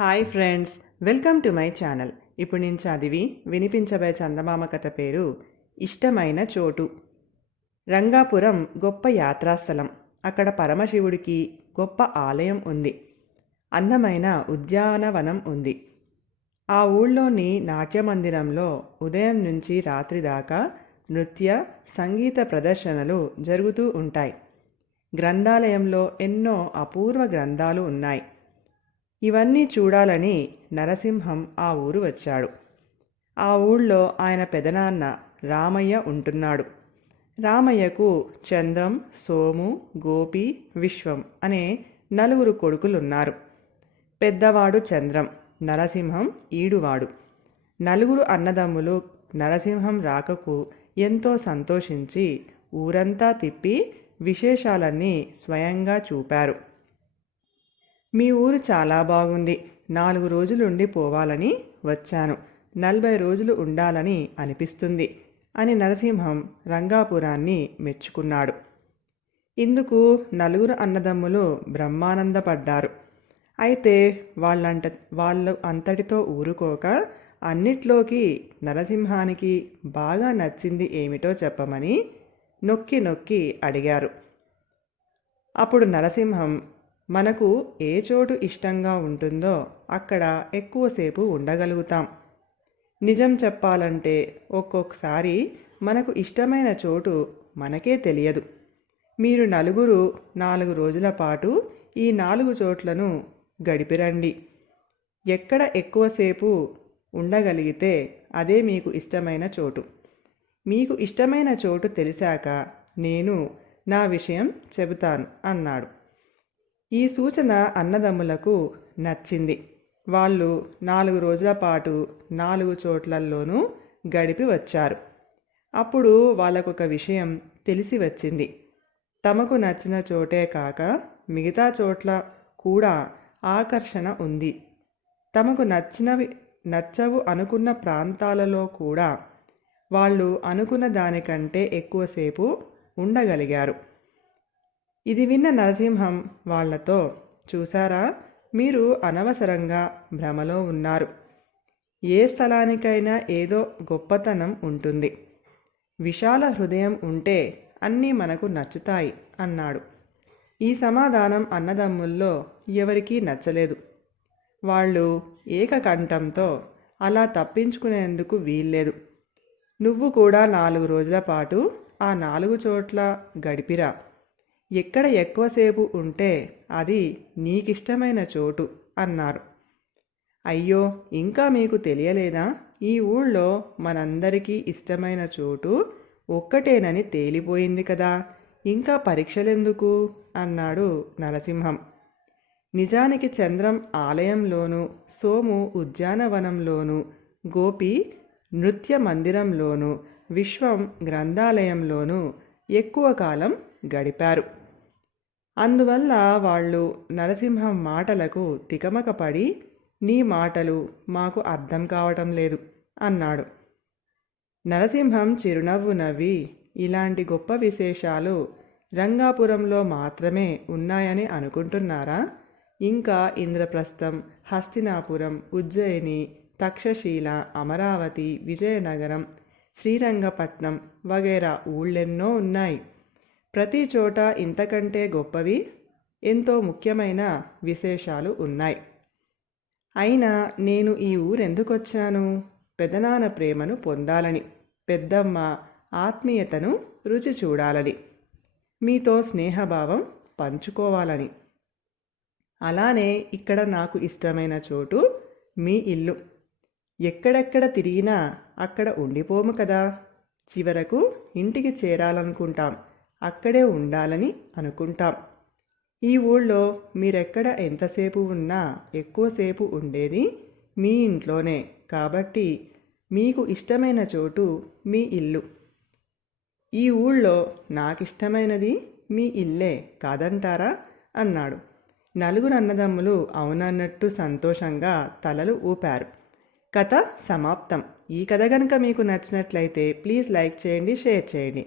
Hi friends welcome to my channel. ఇప్పుడు నేను చదివి వినిపించబోయే చందమామ కథ పేరు ఇష్టమైన చోటు. రంగాపురం గొప్ప యాత్రాస్థలం. అక్కడ పరమశివుడికి గొప్ప ఆలయం ఉంది. అందమైన ఉద్యానవనం ఉంది. ఆ ఊళ్ళోని నాట్య మందిరంలో ఉదయం నుంచి రాత్రి దాకా నృత్య సంగీత ప్రదర్శనలు జరుగుతూ ఉంటాయి. గ్రంథాలయంలో ఎన్నో అపూర్వ గ్రంథాలు ఉన్నాయి. ఇవన్నీ చూడాలని నరసింహం ఆ ఊరు వచ్చాడు. ఆ ఊళ్ళో ఆయన పెదనాన్న రామయ్య ఉంటున్నాడు. రామయ్యకు చంద్రం సోము గోపి విశ్వం అనే నలుగురు కొడుకులున్నారు. పెద్దవాడు చంద్రం నరసింహం ఈడువాడు. నలుగురు అన్నదమ్ములు నరసింహం రాకకు ఎంతో సంతోషించి ఊరంతా తిప్పి విశేషాలన్నీ స్వయంగా చూపారు. మీ ఊరు చాలా బాగుంది. నాలుగు రోజులుండి పోవాలని వచ్చాను. నలభై రోజులు ఉండాలని అనిపిస్తుంది అని నరసింహం రంగాపురాన్ని మెచ్చుకున్నాడు. ఇందుకు నలుగురు అన్నదమ్ములు బ్రహ్మానందపడ్డారు. అయితే వాళ్ళంట వాళ్ళు అంతటితో ఊరుకోక అన్నిట్లోకి నరసింహానికి బాగా నచ్చింది ఏమిటో చెప్పమని నొక్కి నొక్కి అడిగారు. అప్పుడు నరసింహం మనకు ఏ చోటు ఇష్టంగా ఉంటుందో అక్కడ ఎక్కువసేపు ఉండగలుగుతాం. నిజం చెప్పాలంటే ఒక్కొక్కసారి మనకు ఇష్టమైన చోటు మనకే తెలియదు. మీరు నలుగురు నాలుగు రోజుల పాటు ఈ నాలుగు చోట్లను గడిపిరండి ఎక్కడ ఎక్కువసేపు ఉండగలిగితే అదే మీకు ఇష్టమైన చోటు. మీకు ఇష్టమైన చోటు తెలిసాక నేను నా విషయం చెబుతాను అన్నాడు. ఈ సూచన అన్నదమ్ములకు నచ్చింది. వాళ్ళు నాలుగు రోజుల పాటు నాలుగు చోట్లల్లోనూ గడిపి వచ్చారు. అప్పుడు వాళ్ళకొక విషయం తెలిసి వచ్చింది. తమకు నచ్చిన చోటే కాక మిగతా చోట్ల కూడా ఆకర్షణ ఉంది. తమకు నచ్చినవి నచ్చవు అనుకున్న ప్రాంతాలలో కూడా వాళ్ళు అనుకున్న దానికంటే ఎక్కువసేపు ఉండగలిగారు. ఇది విన్న నరసింహం వాళ్ళతో చూసారా మీరు అనవసరంగా భ్రమలో ఉన్నారు. ఏ స్థలానికైనా ఏదో గొప్పతనం ఉంటుంది. విశాల హృదయం ఉంటే అన్నీ మనకు నచ్చుతాయి అన్నాడు. ఈ సమాధానం అన్నదమ్ముల్లో ఎవరికీ నచ్చలేదు. వాళ్ళు ఏకకంఠంతో అలా తప్పించుకునేందుకు వీల్లేదు. నువ్వు కూడా నాలుగు రోజుల పాటు ఆ నాలుగు చోట్ల గడిపిరా. ఇక్కడ ఎక్కువసేపు ఉంటే అది నీకిష్టమైన చోటు అన్నారు. అయ్యో ఇంకా మీకు తెలియలేదా? ఈ ఊళ్ళో మనందరికీ ఇష్టమైన చోటు ఒక్కటేనని తేలిపోయింది కదా. ఇంకా పరీక్షలెందుకు? అన్నాడు నరసింహం. నిజానికి చంద్రం ఆలయంలోనూ సోము ఉద్యానవనంలోనూ గోపి నృత్య మందిరంలోనూ విశ్వం గ్రంథాలయంలోనూ ఎక్కువ కాలం గడిపారు. అందువల్ల వాళ్ళు నరసింహం మాటలకు తికమకపడి నీ మాటలు మాకు అర్థం కావటం లేదు అన్నాడు. నరసింహం చిరునవ్వు నవ్వి ఇలాంటి గొప్ప విశేషాలు రంగాపురంలో మాత్రమే ఉన్నాయని అనుకుంటున్నారా? ఇంకా ఇంద్రప్రస్థం హస్తినాపురం ఉజ్జయిని తక్షశీల అమరావతి విజయనగరం శ్రీరంగపట్నం వగైరా ఊళ్ళెన్నో ఉన్నాయి. ప్రతి చోట ఇంతకంటే గొప్పవి ఎంతో ముఖ్యమైన విశేషాలు ఉన్నాయి. అయినా నేను ఈ ఊరెందుకొచ్చాను? పెదనాన్న ప్రేమను పొందాలని పెద్దమ్మ ఆత్మీయతను రుచి చూడాలని మీతో స్నేహభావం పంచుకోవాలని. అలానే ఇక్కడ నాకు ఇష్టమైన చోటు మీ ఇల్లు. ఎక్కడెక్కడ తిరిగినా అక్కడ ఉండిపోము కదా. చివరకు ఇంటికి చేరాలనుకుంటాం. అక్కడే ఉండాలని అనుకుంటాం. ఈ ఊళ్ళో మీరెక్కడ ఎంతసేపు ఉన్నా ఎక్కువసేపు ఉండేది మీ ఇంట్లోనే. కాబట్టి మీకు ఇష్టమైన చోటు మీ ఇల్లు. ఈ ఊళ్ళో నాకిష్టమైనది మీ ఇల్లే కాదంటారా? అన్నాడు. నలుగురు అన్నదమ్ములు అవునన్నట్టు సంతోషంగా తలలు ఊపారు. కథ సమాప్తం. ఈ కథ కనుక మీకు నచ్చినట్లయితే ప్లీజ్ లైక్ చేయండి షేర్ చేయండి.